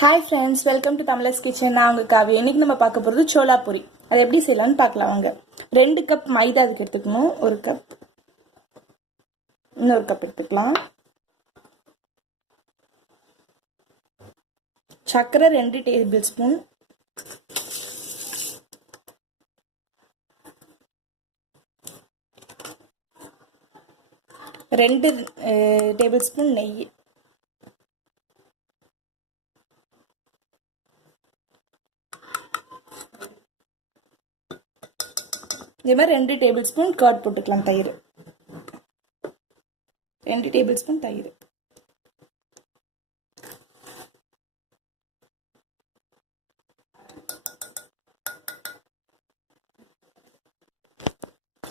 Hi friends, welcome to Tamila's kitchen. நான் உங்கள் காவியம். இன்றைக்கி நம்ம பார்க்க போகிறது சோலா பூரி. அது எப்படி செய்யலாம்னு பார்க்கலாம் வாங்க. 2 கப் மைதா அதுக்கு எடுத்துக்கணும். 1 கப், இன்னொரு கப் எடுத்துக்கலாம். சர்க்கரை 2 டேபிள் ஸ்பூன், ரெண்டு டேபிள் ஸ்பூன் நெய், இதே மாதிரி 2 டேபிள் ஸ்பூன் கர்ட் போட்டுக்கலாம். தயிர் 2 டேபிள் ஸ்பூன் தயிர்.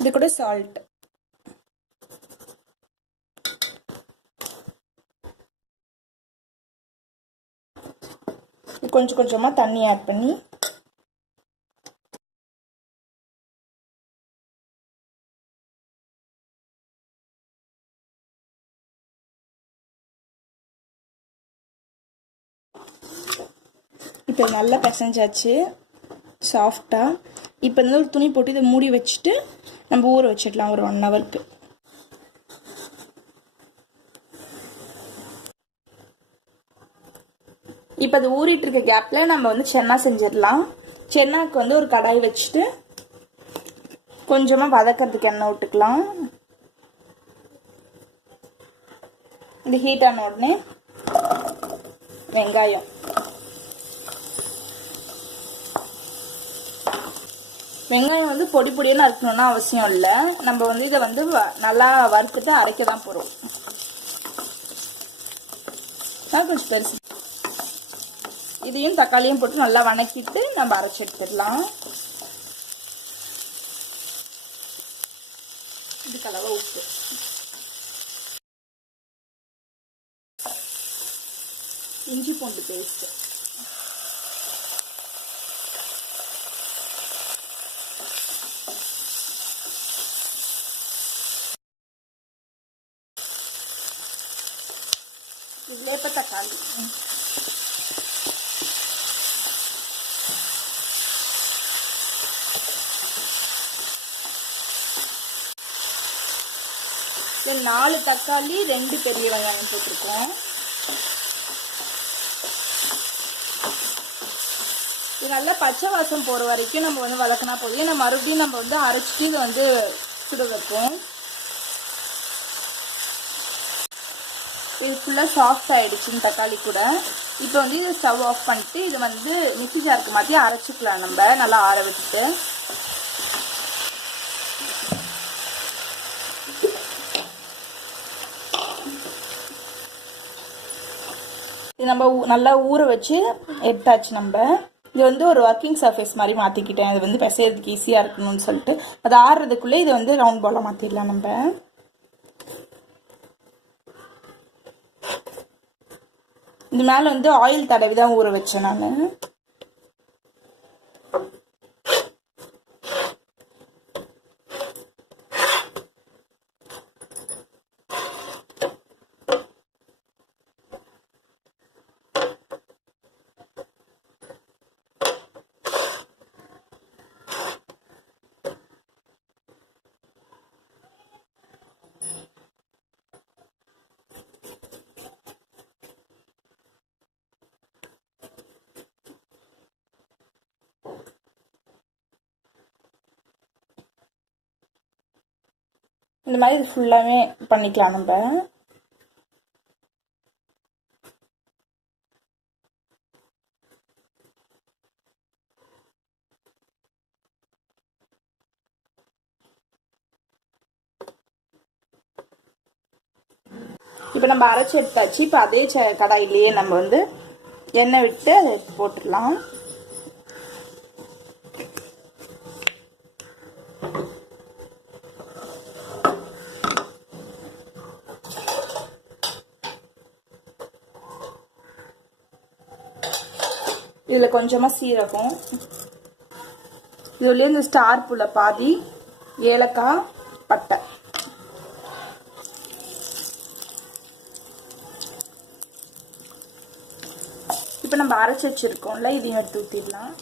இது கூட சால்ட். கொஞ்சம் கொஞ்சமாக தண்ணி ஆட் பண்ணி இப்போ நல்லா பிசைஞ்சாச்சு சாஃப்டாக. இப்போ வந்து ஒரு துணி போட்டு இதை மூடி வச்சுட்டு நம்ம ஊற வச்சிடலாம் ஒரு 1 ஹவருக்கு. இப்போ அது ஊறிட்டு இருக்க கேப்பில் நம்ம வந்து சென்னா செஞ்சிடலாம். சென்னாக்கு வந்து ஒரு கடாய் வச்சுட்டு கொஞ்சமாக வதக்கிறதுக்கு எண்ணெய் விட்டுக்கலாம். இந்த ஹீட் ஆன உடனே வெங்காயம், வெங்காயம் வந்து பொடி பொடியாக நறுக்கணும்னா அவசியம் இல்லை. நம்ம வந்து இதை வந்து நல்லா வறுத்துட்டு அரைக்க தான் போகிறோம். கொஞ்சம் பெருசு. இதையும் தக்காளியும் போட்டு நல்லா வணக்கிட்டு நம்ம அரைச்சி எடுத்துடலாம். இதுக்கு அளவு உப்பு, இஞ்சி பூண்டு பேஸ்ட், வேப்ப தக்காளி, இது 4 தக்காளி 2 பெரிய வெங்காயம் போட்டிருக்கோம். இது நல்லா பச்சை வாசம் போகிற வரைக்கும் நம்ம வந்து வதக்கினா போதும். ஏன்னா மறுபடியும் நம்ம வந்து அரைச்சிட்டு இது வந்து சுட வைப்போம். இது ஃபுல்லாக சாஃப்ட் ஆகிடுச்சுன்னு தக்காளி கூட. இப்போ வந்து இது ஸ்டவ் ஆஃப் பண்ணிட்டு இது வந்து மிக்ஸி ஜாருக்கு மாற்றி அரைச்சிக்கலாம். நம்ம நல்லா ஆற விட்டுட்டு இது நம்ம நல்லா ஊற வச்சு எடுத்தாச்சு. நம்ம இது வந்து ஒரு ஒர்க்கிங் சர்ஃபேஸ் மாதிரி மாற்றிக்கிட்டேன். இது வந்து பிசைறதுக்கு ஈஸியாக இருக்கணும்னு சொல்லிட்டு அது ஆறுறதுக்குள்ளே இது வந்து ரவுண்ட் பாலாக மாற்றிடலாம். நம்ம இது மேலே வந்து ஆயில் தடவி தான் ஊற வச்சேன் நான். இந்த மாதிரி இது ஃபுல்லாகவே பண்ணிக்கலாம். நம்ம இப்போ நம்ம அரைச்சி எடுத்தாச்சு. இப்போ அதே கடாயிலேயே நம்ம வந்து எண்ணெய் விட்டு அதை எடுத்து போட்டுடலாம். இதில் கொஞ்சமாக சீரகம், இதுலேயே இந்த ஸ்டார் பூல பாதி, ஏலக்காய், பட்டை, இப்போ நம்ம அரைச்சி வச்சிருக்கோம்ல, இதையும் எடுத்து ஊற்றிடலாம்.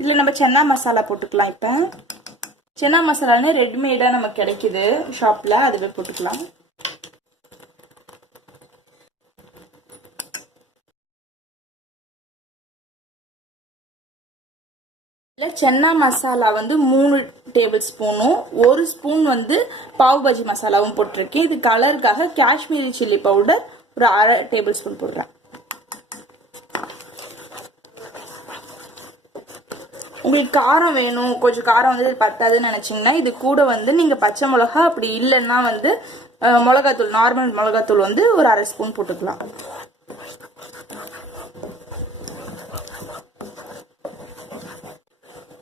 இதில் நம்ம சன்னா மசாலா போட்டுக்கலாம். இப்போ சன்னா மசாலான்னு ரெடிமேடாக நமக்கு கிடைக்குது ஷாப்பில், அதுவே போட்டுக்கலாம். இல்லை, சன்னா மசாலா வந்து 3 டேபிள் ஸ்பூனும் 1 ஸ்பூன் வந்து பாவ் பாஜி மசாலாவும் போட்டிருக்கேன். இது கலருக்காக காஷ்மீரி சில்லி பவுடர் ஒரு 1/2 டேபிள் ஸ்பூன் போடுறேன். உங்களுக்கு காரம் வேணும், கொஞ்சம் காரம் வந்து பத்தாதுன்னு நினைச்சீங்கன்னா இது கூட வந்து நீங்க பச்சை மிளகா, அப்படி இல்லைன்னா வந்து மிளகாத்தூள், நார்மல் மிளகாத்தூள் வந்து ஒரு 1/2 ஸ்பூன் போட்டுக்கலாம்.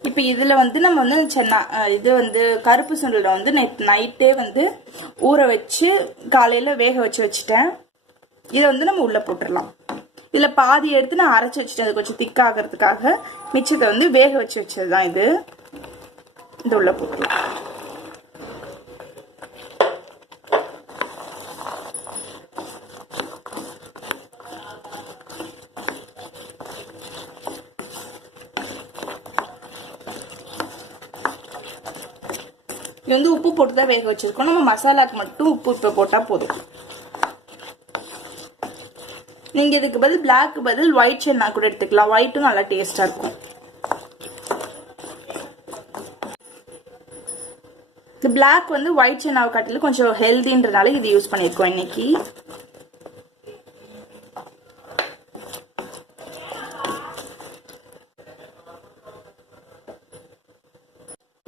இப்போ இதில் வந்து நம்ம வந்து சன்னா இது வந்து கருப்பு சுண்டலை வந்து நைட்டே வந்து ஊற வச்சு காலையில் வேக வச்சுட்டேன். இதை வந்து நம்ம உள்ளே போட்டுடலாம். இதில் பாதி எடுத்து நான் அரைச்சி வச்சுட்டேன், அது கொஞ்சம் திக்காகிறதுக்காக. மிச்சத்தை வந்து வேக வச்சது தான் இது. இது உள்ளே போட்டுடலாம். இது வந்து உப்பு போட்டு தான் வேக வச்சிருக்கோம். நம்ம மசாலாக்கு மட்டும் உப்பு இப்போ போட்டால் போதும். நீங்கள் இதுக்கு பதில் பிளாக்கு பதில் ஒயிட் சன்னா கூட எடுத்துக்கலாம். ஒயிட்டும் நல்லா டேஸ்டாக இருக்கும். இந்த பிளாக் வந்து ஒயிட் சன்னாவை காட்டிலும் கொஞ்சம் ஹெல்தின்றனால இது யூஸ் பண்ணியிருக்கோம் இன்னைக்கு.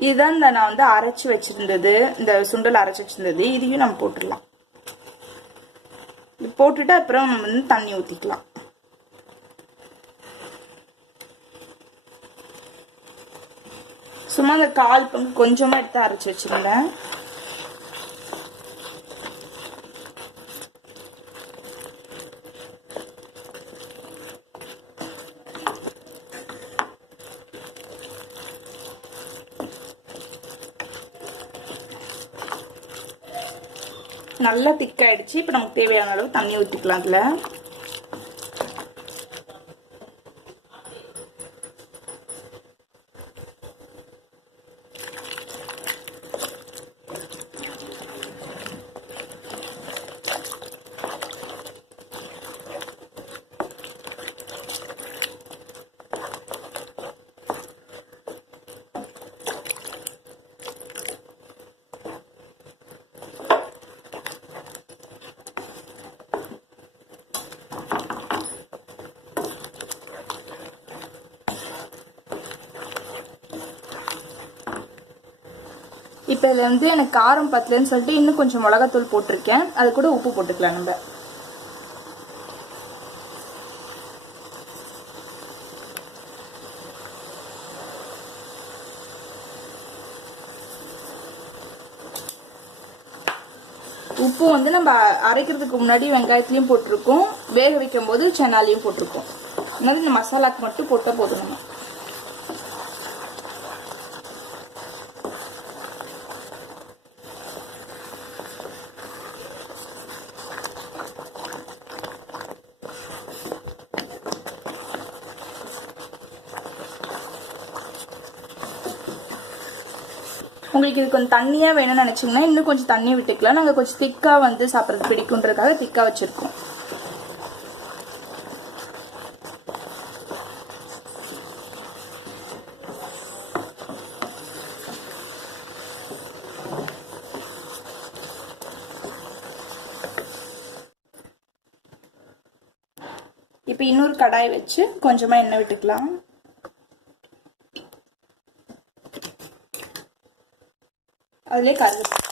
இதுதான் நான் வந்து அரைச்சி வச்சிருந்தது, இந்த சுண்டல் அரைச்சி வச்சிருந்தது. இதையும் நம்ம போட்டுடலாம். போட்டுட்டு அப்புறம் நம்ம வந்து தண்ணி ஊற்றிக்கலாம். சும்மா அந்த 1/4 பங்கு கொஞ்சமாக எடுத்து அரைச்சி வச்சிருந்தேன். நல்லா திக்காயிடுச்சு. இப்போ நமக்கு தேவையான அளவு தண்ணி ஊற்றிக்கலாம். அதில் இப்போ இதில் வந்து எனக்கு காரம் பத்தலன்னு சொல்லிட்டு இன்னும் கொஞ்சம் மிளகாத்தூள் போட்டிருக்கேன். அது கூட உப்பு போட்டுக்கலாம் நம்ம. உப்பு வந்து நம்ம அரைக்கிறதுக்கு முன்னாடி வெங்காயத்துலையும் போட்டிருக்கோம், வேக வைக்கும் போது சன்னாலையும் போட்டிருக்கோம். அதனால இந்த மசாலாக்கு மட்டும் போட்டால் போதும். நம்ம உங்களுக்கு இது கொஞ்சம் தண்ணியாக வேணும்னு நினச்சிங்கன்னா இன்னும் கொஞ்சம் தண்ணி விட்டுக்கலாம். நாங்கள் கொஞ்சம் திக்காக வந்து சாப்பிட்றது பிடிக்குன்றதுக்காக திக்காக வச்சுருக்கோம். இப்போ இன்னொரு கடாய் வச்சு கொஞ்சமாக எண்ணெய் விட்டுக்கலாம். அதிலே கருவேப்பிலை,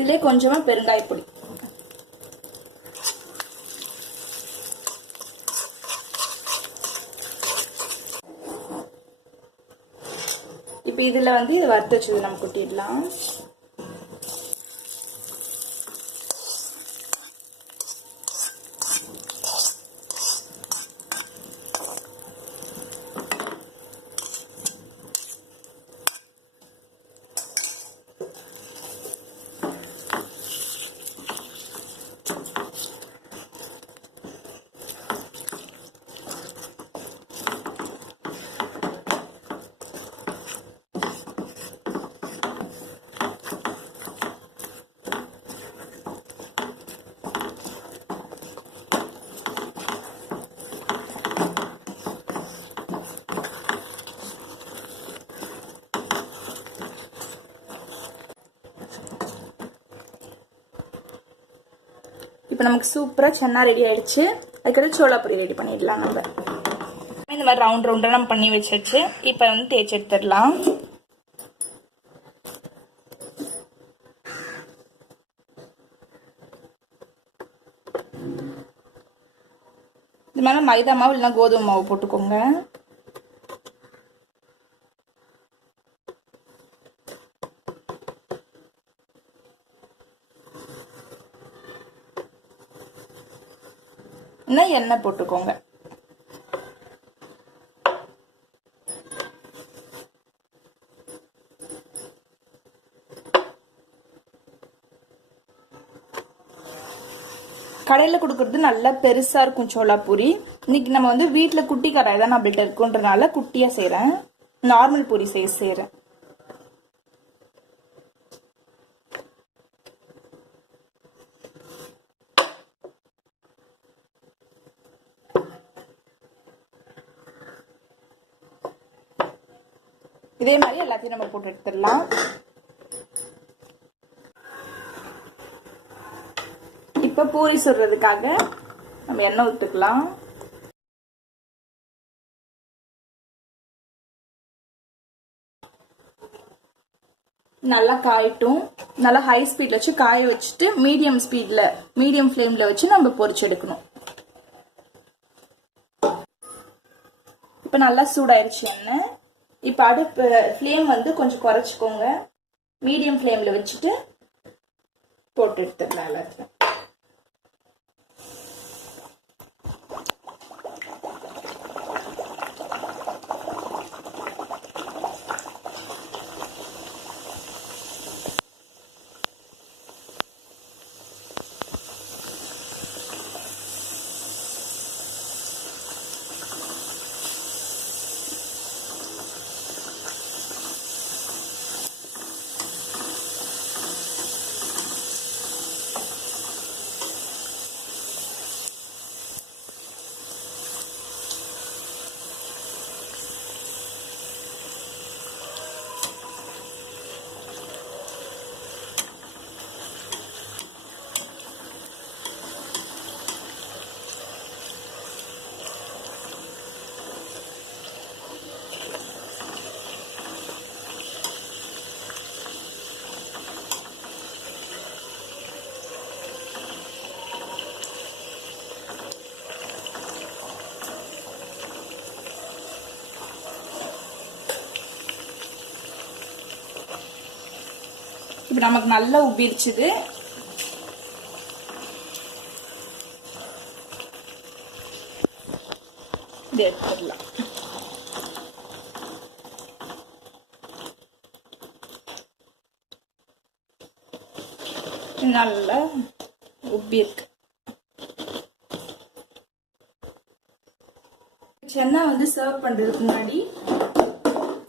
இதிலே கொஞ்சமா பெருங்காய பொடி, இப்போ இதில் வந்து இது வறுத்து வச்சது நம்ம கொட்டிடலாம். இப்போ நமக்கு சூப்பராக சன்னா ரெடி ஆயிடுச்சு. அதுக்கடுத்து சோளா பொரி ரெடி பண்ணிடலாம். நம்ம இந்த மாதிரி ரவுண்ட் ரவுண்டாக நம்ம பண்ணி வச்சாச்சு. இப்போ வந்து தேய்ச்சி எடுத்துடலாம். இது மேலே மைதா மாவு இல்லைன்னா கோதுமை மாவு போட்டுக்கோங்க. இன்னும் எண்ணெய் போட்டுக்கோங்க. கடையில் கொடுக்கறது நல்லா பெருசாக இருக்கும் சோளா பூரி. இன்னைக்கு நம்ம வந்து வீட்டில் குட்டி கடாய் தான் நம்மள்ட்ட இருக்குன்றனால குட்டியாக செய்கிறேன். நார்மல் பூரி செய்கிறேன். இதே மாதிரி எல்லாத்தையும் நம்ம போட்டு எடுத்துடலாம். இப்போ பூரி சுடுறதுக்காக நம்ம எண்ணெய் ஊற்றிக்கலாம். நல்லா காயட்டும். நல்லா ஹை ஸ்பீட்ல வச்சு காய வச்சுட்டு மீடியம் ஃப்ளேம்ல வச்சு நம்ம பொரிச்சு எடுக்கணும். இப்போ நல்லா சூடாயிருச்சு எண்ணெய். இப்போ அடுப்பு ஃப்ளேம் வந்து கொஞ்சம் குறைச்சிக்கோங்க. மீடியம் ஃப்ளேம்ல வச்சுட்டு போட்டு எடுத்துக்கலாம் எல்லாத்தையும். இப்போ நமக்கு நல்லா உப்பிருச்சுது. இது எடுத்துடலாம். நல்லா உப்பி இருக்கு. சென்னா வந்து சர்வ் பண்றதுக்கு முன்னாடி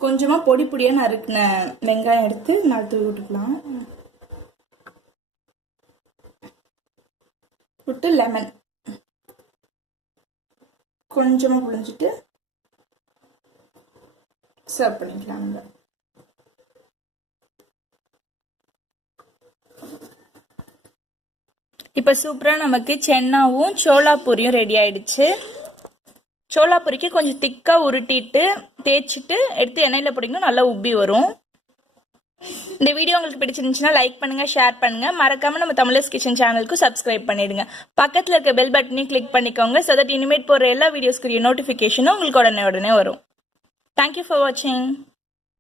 கொஞ்சமா பொடி பொடியா நறுக்கின வெங்காயம் எடுத்து நான் தூவி விட்டுக்கலாம். விட்டு லெமன் கொஞ்சமா புழிஞ்சிட்டு சர்வ் பண்ணிக்கலாம். இப்ப சூப்பரா நமக்கு சென்னாவும் சோளா பூரியும் ரெடி ஆயிடுச்சு. சோளா பொரிக்கு கொஞ்சம் திக்கா உருட்டிட்டு தேய்ச்சிட்டு எடுத்து எண்ணெயில போட்டிங்கன்னா நல்லா உப்பி வரும். இந்த வீடியோ உங்களுக்கு பிடிச்சிருந்துச்சுன்னா லைக் பண்ணுங்க, ஷேர் பண்ணுங்க. மறக்காம நம்ம தமிழர்ஸ் கிச்சன் சேனலுக்கு சப்ஸ்கிரைப் பண்ணிடுங்க. பக்கத்துல இருக்க பெல் பட்டனையும் கிளிக் பண்ணிக்கோங்க. சோ தட் இனிமேட் போற எல்லா வீடியோஸ்க்குரிய நோட்டிபிகேஷனும் உங்களுக்கு உடனே வரும். தேங்க்யூ ஃபார் வாட்சிங்.